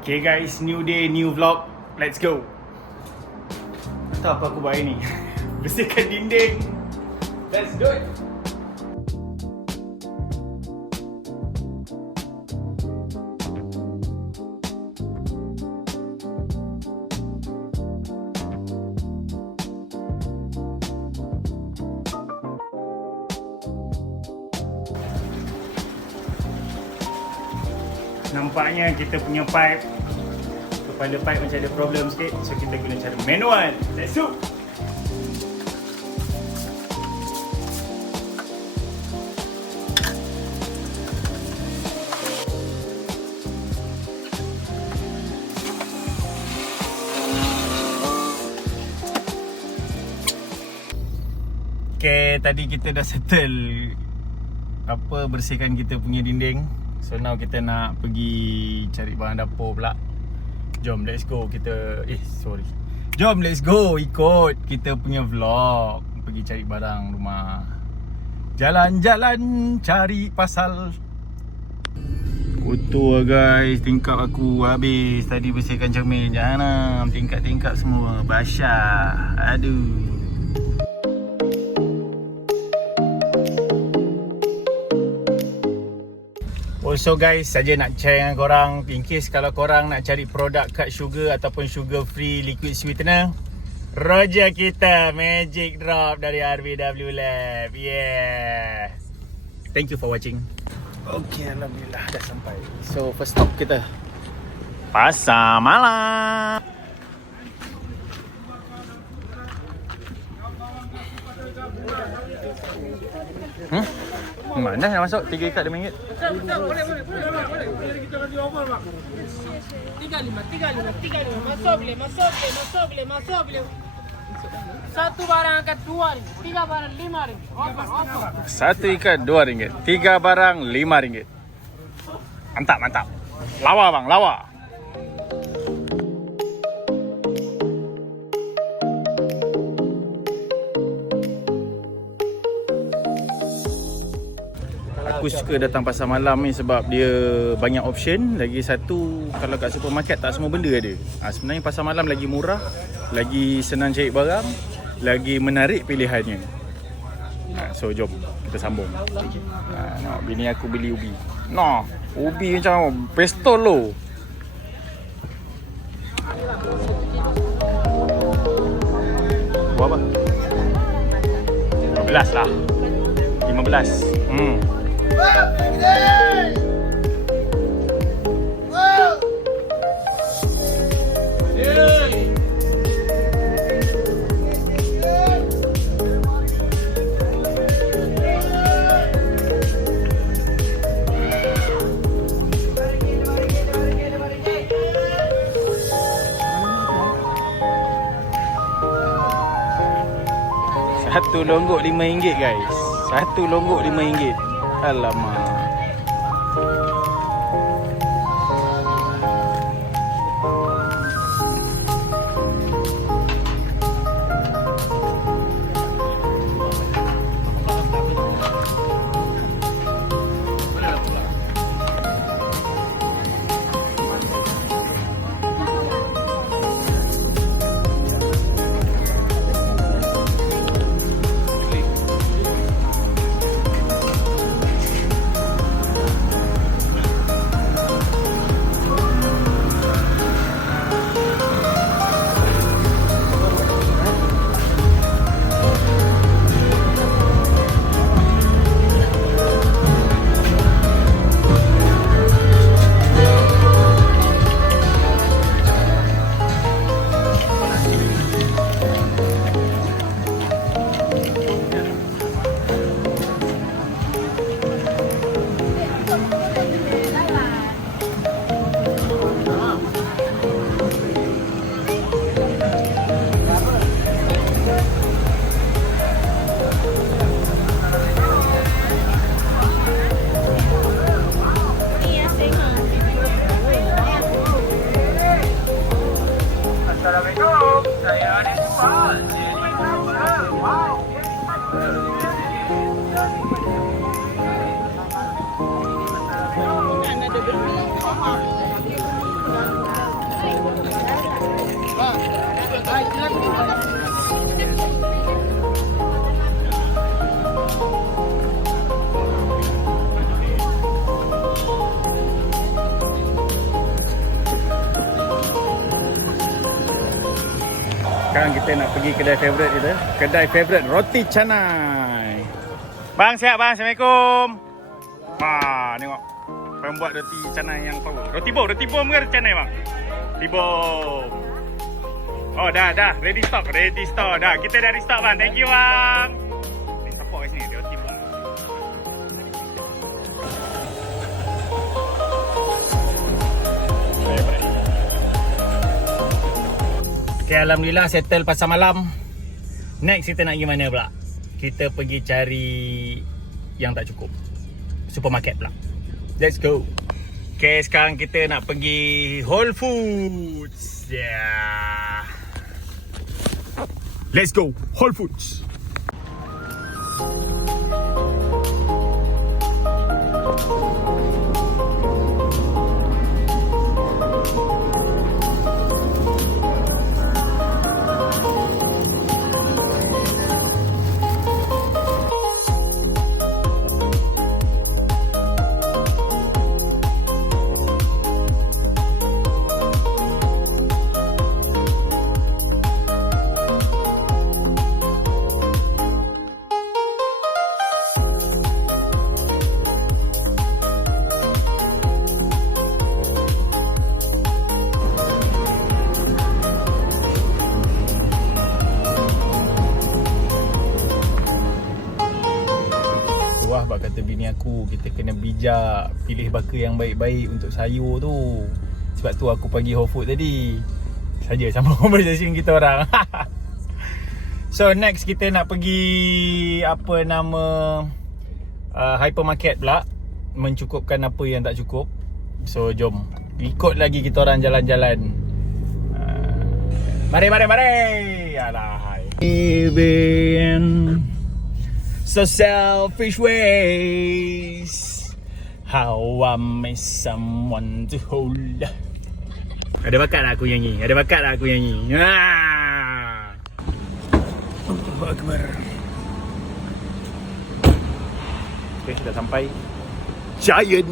Okay guys, new day, new vlog. Let's go. Tahu apa aku buat hari ni? Bersihkan dinding. Let's do it. Nampaknya kita punya pipe, kepala pipe macam ada problem sikit. So kita guna cara manual. Let's go. Okay, tadi kita dah settle bersihkan kita punya dinding. So now kita nak pergi cari barang dapur pula. Jom, let's go. Jom, let's go ikut kita punya vlog. Pergi cari barang rumah. Jalan-jalan cari pasal. Kotor guys, tingkap aku habis. Tadi bersihkan cermin. Jangan, tingkap-tingkap semua basah. Aduh. Also guys, saja nak share dengan korang, in case kalau korang nak cari produk cut sugar ataupun sugar free liquid sweetener, roja kita Magic Drop dari RVW Lab. Yeah. Thank you for watching. Okay, alhamdulillah dah sampai. So first stop kita Pasar Malam. Mana nak masuk? 3 ikat RM5. Betul, boleh kita bagi offer bang. 35. Masuk boleh. Satu barang angkat RM2, 3 barang RM5. Offer. Satu ikat RM2, 3 barang RM5. Mantap. Lawa bang, lawa. Aku suka datang pasar malam ni sebab dia banyak option. Lagi satu, kalau kat supermarket tak semua benda ada. Sebenarnya pasar malam lagi murah, lagi senang cari barang, lagi menarik pilihannya. So jom kita sambung. Nak bini aku beli ubi. Nah, ubi macam pistol lo. Berapa? 15 lah. 15. Satu longgok RM5 guys. Satu longgok RM5. Alamak. Sekarang kita nak pergi kedai favourite kita. Kedai favourite roti canai. Bang, siap bang. Assalamualaikum. Wah, tengok. Pembuat roti canai yang power. Roti bom ke roti canai bang? Roti bom. Oh dah. Ready stock. Dah, kita dah restock bang. Thank you bang. Ni support kat sini. Roti bom. Okay, alhamdulillah settle pasar malam. Next kita nak pergi mana pula? Kita pergi cari yang tak cukup. Supermarket pula. Let's go. Okay, sekarang kita nak pergi Whole Foods. Yeah. Let's go Whole Foods. Wah, bak kata bini aku, kita kena bijak pilih baka yang baik-baik untuk sayur tu. Sebab tu aku pergi Whole Foods tadi. Saja sama conversation kita orang. So next kita nak pergi apa nama hypermarket pula, mencukupkan apa yang tak cukup. So jom ikut lagi kita orang jalan-jalan. Mari. Alah. So selfish ways, how I miss someone to hold. Ada bakat lah aku nyanyi. Allahu Akbar. Okay, sudah sampai Giant.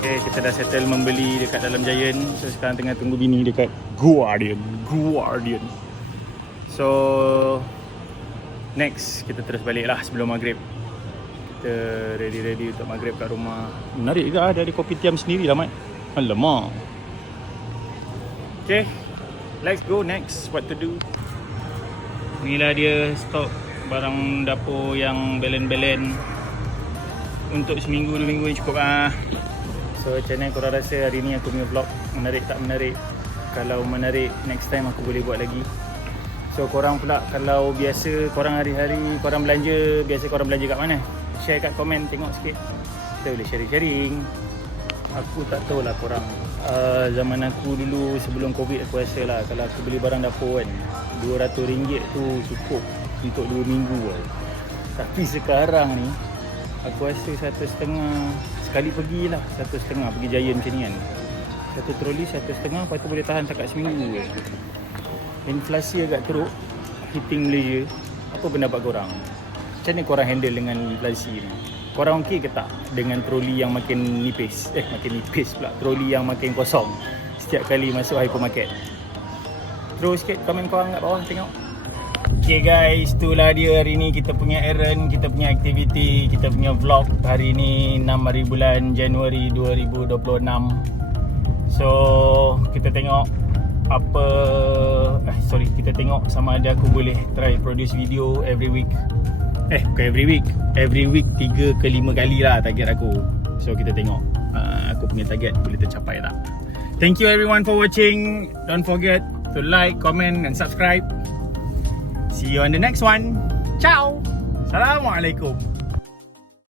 Okay, kita dah settle membeli dekat dalam Giant. So sekarang tengah tunggu bini dekat Guardian. So next kita terus balik lah sebelum maghrib. Kita ready untuk maghrib kat rumah. Menarik juga ada kopitiam sendiri lah Mat. Alamak. Okay, let's go next. What to do? Inilah dia stok barang dapur yang belen-belen untuk seminggu 2 minggu ni cukup ah. So macam mana korang rasa hari ni aku punya vlog? Menarik tak menarik? Kalau menarik, next time aku boleh buat lagi. So korang pula, kalau biasa korang hari-hari korang belanja, biasa korang belanja kat mana? Share kat komen, tengok sikit. Kita boleh sharing-sharing. Aku tak tahulah korang. Zaman aku dulu sebelum Covid aku rasa lah, kalau aku beli barang dapur kan, RM200 tu cukup untuk 2 minggu lah. Tapi sekarang ni aku rasa 1.5 sekali pergilah, 1.5 pergi Giant macam ni kan. Satu troli 1.5, lepas tu boleh tahan setakat seminggu je. Inflasi agak teruk hitting Malaysia. Apa pendapat korang? Macam mana korang handle dengan inflasi ni? Korang okey ke tak dengan troli yang makin nipis? Makin nipis pula, troli yang makin kosong setiap kali masuk hypermarket. Terus sikit komen korang kat bawah, tengok. Okay guys, itulah dia hari ni kita punya errand, kita punya aktiviti, kita punya vlog. Hari ni 6 hari bulan Januari 2026. So kita tengok apa kita tengok sama ada aku boleh try produce video every week. Bukan every week. Every week 3 ke 5 kali lah target aku. So kita tengok aku punya target boleh tercapai tak. Thank you everyone for watching. Don't forget to like, comment and subscribe. See you on the next one. Ciao. Assalamualaikum.